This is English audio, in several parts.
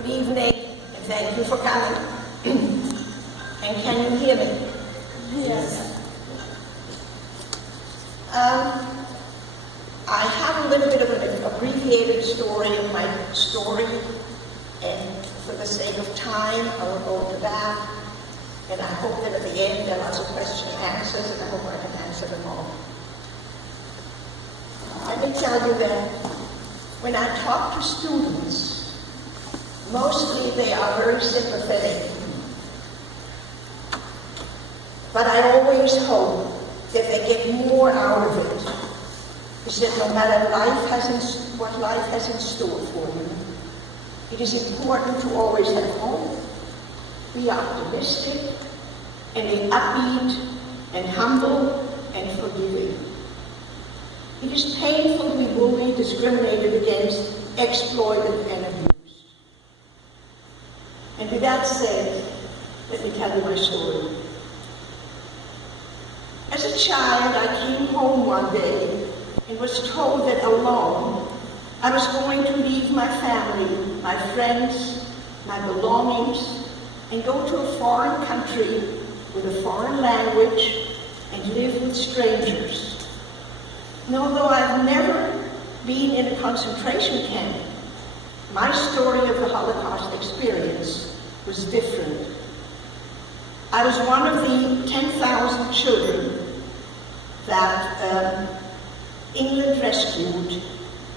Good evening, and thank you for coming. And can you hear me? Yes. I have a little bit of an abbreviated story of my story, and for the sake of time, I will go to that. And I hope that at the end there are lots of questions and answers, and I hope I can answer them all. Let me tell you that when I talk to students, mostly they are very sympathetic. But I always hope that they get more out of it. Is that no matter what life has in store for you, it is important to always have hope, be optimistic, and be upbeat and humble and forgiving. It is painful to be bullied, discriminated against, exploited, and abused. And with that said, let me tell you my story. As a child, I came home one day and was told that alone I was going to leave my family, my friends, my belongings, and go to a foreign country with a foreign language and live with strangers. And although I've never been in a concentration camp, my story of the Holocaust experience was different. I was one of the 10,000 children that England rescued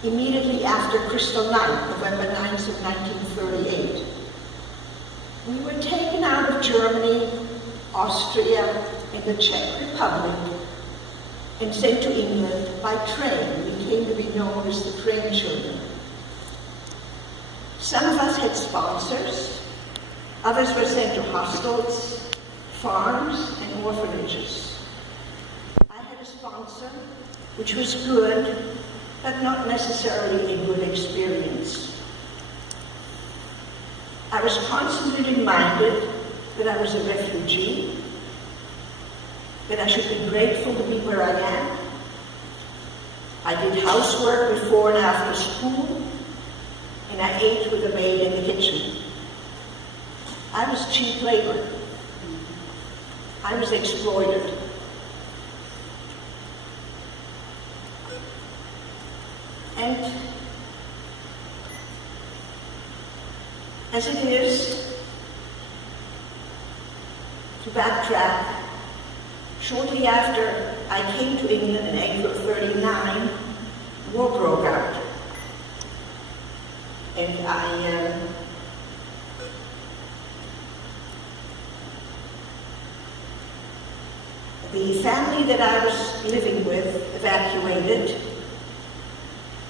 immediately after Crystal Night, November 9th of 1938. We were taken out of Germany, Austria, and the Czech Republic and sent to England by train. We came to be known as the train children. Some of us had sponsors, others were sent to hostels, farms, and orphanages. I had a sponsor, which was good, but not necessarily a good experience. I was constantly reminded that I was a refugee, that I should be grateful to be where I am. I did housework before and after school, and I ate with a maid in the kitchen. I was cheap labor. I was exploited. And as it is, to backtrack, shortly after I came to England in April '39, war broke out. And the family that I was living with evacuated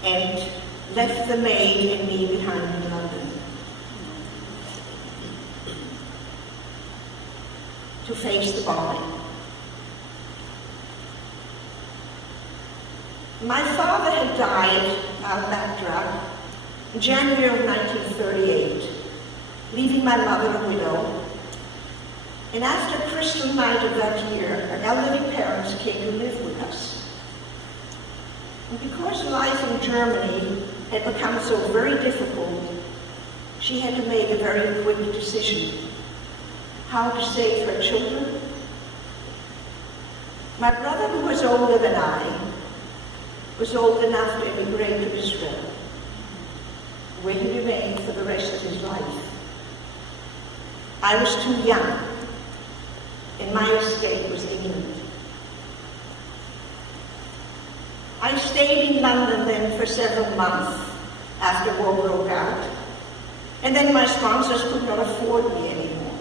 and left the maid and me behind in London to face the bombing. My father had died, I'll backtrack, in January of 1938, leaving my mother a widow. And after Crystal Night of that year, her elderly parents came to live with us. And because life in Germany had become so very difficult, she had to make a very quick decision: how to save her children. My brother, who was older than I, was old enough to emigrate to Israel, where he remained for the rest of his life. I was too young, and my escape was England. I stayed in London then for several months after war broke out, and then my sponsors could not afford me anymore.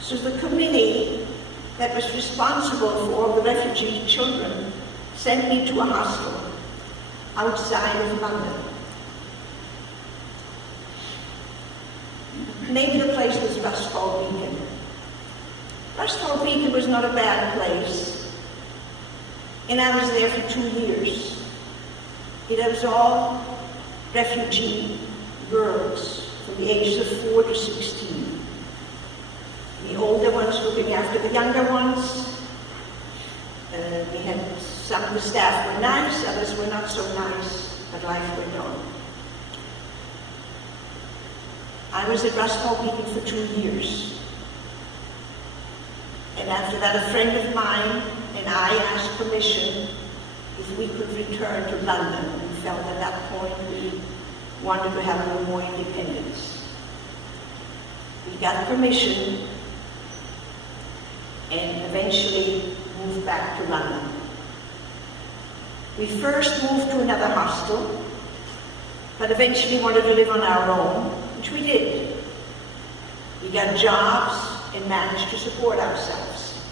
So the committee that was responsible for all the refugee children sent me to a hostel outside of London. The name of the place was Rustfall Beacon. Rustfall Beacon was not a bad place, and I was there for 2 years. It was all refugee girls from the ages of 4 to 16. The older ones looking after the younger ones. We had some of the staff were nice, others were not so nice, but life went on. I was at Rustall for 2 years. And after that, a friend of mine and I asked permission if we could return to London. We felt at that point we wanted to have a little more independence. We got permission and eventually moved back to London. We first moved to another hostel, but eventually wanted to live on our own, which we did. We got jobs and managed to support ourselves.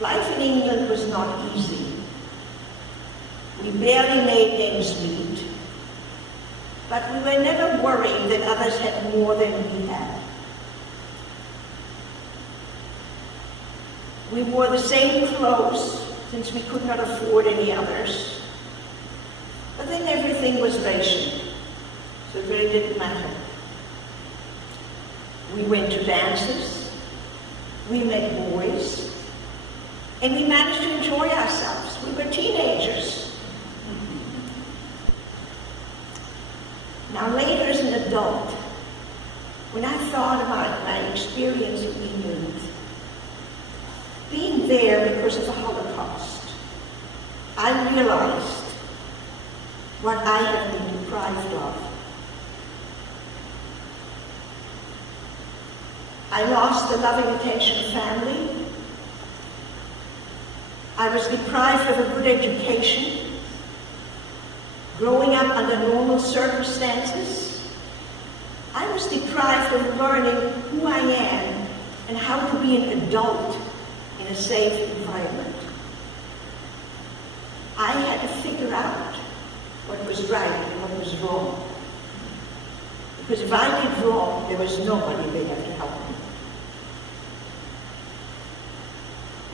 Life in England was not easy. We barely made ends meet, but we were never worried that others had more than we had. We wore the same clothes since we could not afford any others. But then everything was rationed, so it really didn't matter. We went to dances, we met boys, and we managed to enjoy ourselves. We were teenagers. Now later as an adult, when I thought about my experience in England, being there because of the Holocaust, I realized what I have been deprived of. I lost the loving attention of family. I was deprived of a good education. Growing up under normal circumstances, I was deprived of learning who I am and how to be an adult in a safe environment. I had to figure out what was right and what was wrong. Because if I did wrong, there was nobody there to help me.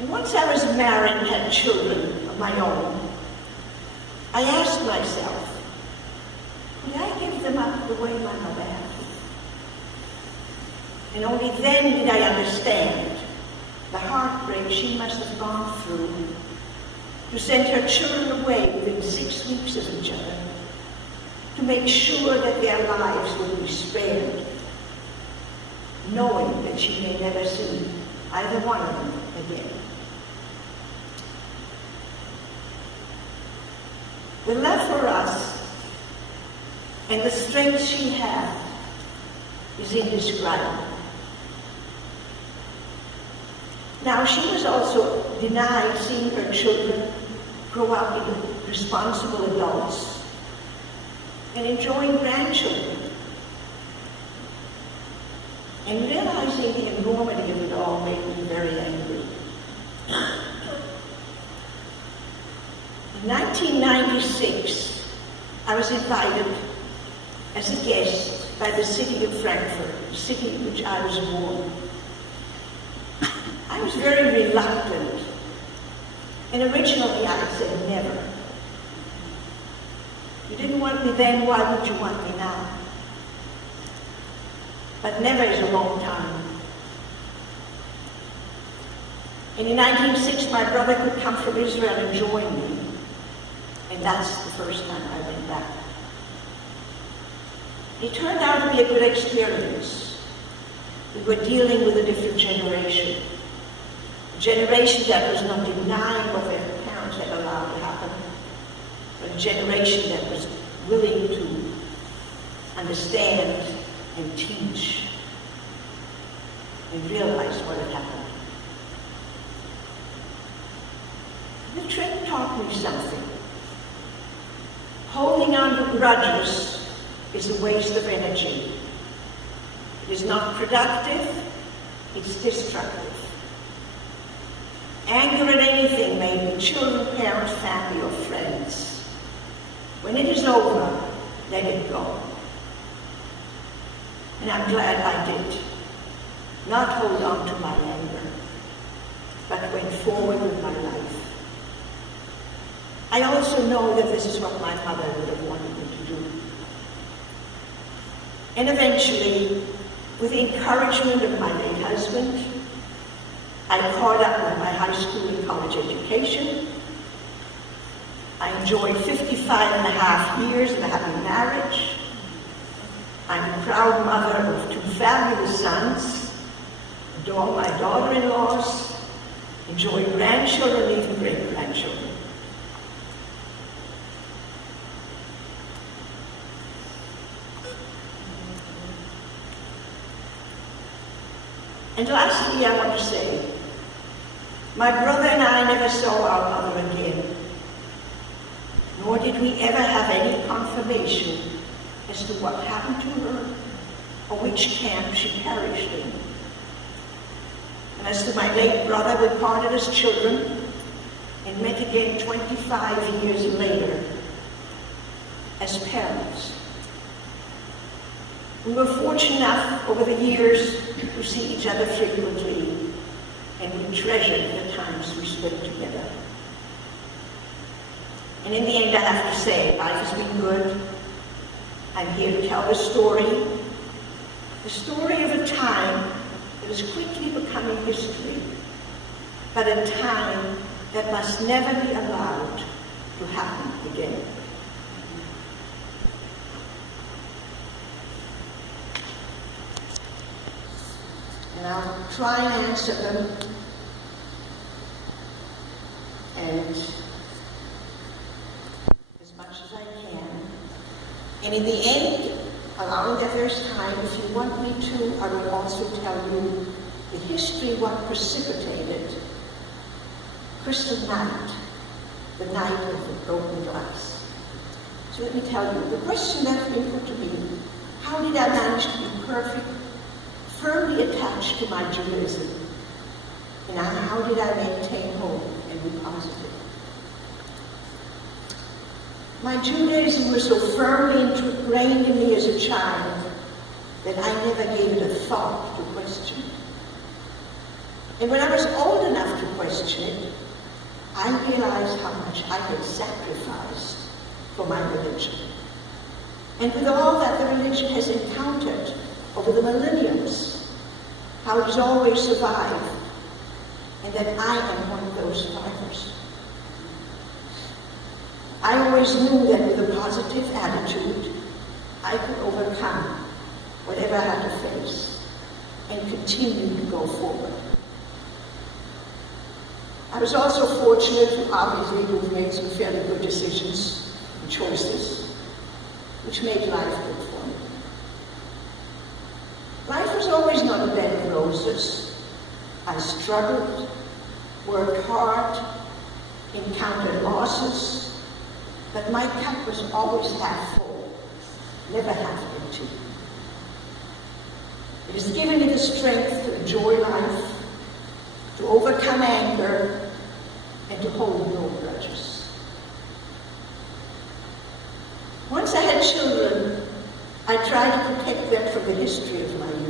And once I was married and had children of my own, I asked myself, could I give them up the way my mother had? And only then did I understand the heartbreak she must have gone through to send her children away within 6 weeks of each other, to make sure that their lives would be spared, knowing that she may never see either one of them again. The love for us and the strength she had is indescribable. Now, she was also denied seeing her children grow up into responsible adults and enjoying grandchildren. And realizing the enormity of it all made me very angry. In 1996, I was invited as a guest by the city of Frankfurt, the city in which I was born. I was very reluctant, and originally I said never. You didn't want me then, why would you want me now? But never is a long time. And in 1906, my brother could come from Israel and join me, and that's the first time I went back. It turned out to be a good experience. We were dealing with a different generation. A generation that was not denying what their parents had allowed to happen, but a generation that was willing to understand and teach and realize what had happened. The trip taught me something. Holding on to grudges is a waste of energy. It is not productive, it's destructive. Anger at anything, may be children, parents, family, or friends. When it is over, let it go. And I'm glad I did. Not hold on to my anger, but went forward with my life. I also know that this is what my mother would have wanted me to do. And eventually, with the encouragement of my late husband, I caught up with my high school and college education. I enjoyed 55 and a half years of a happy marriage. I'm a proud mother of 2 fabulous sons, adore my daughter-in-laws, enjoy grandchildren and even great-grandchildren. And lastly, I want to say, my brother and I never saw our mother again, nor did we ever have any confirmation as to what happened to her or which camp she perished in. And as to my late brother, we parted as children and met again 25 years later as parents. We were fortunate enough over the years to see each other frequently, and we treasured the times we spent together. And in the end, I have to say, life has been good. I'm here to tell the story of a time that is quickly becoming history, but a time that must never be allowed to happen again. And I'll try and answer them, and as much as I can. And in the end, allowing that there's time, if you want me to, I will also tell you the history, what precipitated Crystal Night, the night of the broken glass. So let me tell you, the question that's been put to me, how did I manage to be perfect, firmly attached to my Judaism? And how did I maintain hope and be positive? My Judaism was so firmly ingrained in me as a child that I never gave it a thought to question. And when I was old enough to question it, I realized how much I had sacrificed for my religion. And with all that the religion has encountered over the millenniums, how it has always survived, and that I am one of those survivors. I always knew that with a positive attitude, I could overcome whatever I had to face and continue to go forward. I was also fortunate to obviously have made some fairly good decisions and choices, which made life good for me. Life was always not a bed of roses. I struggled, worked hard, encountered losses, but my cup was always half full, never half empty. It has given me the strength to enjoy life, to overcome anger, and to hold no grudges. Once I had children, I tried to protect them from the history of my youth.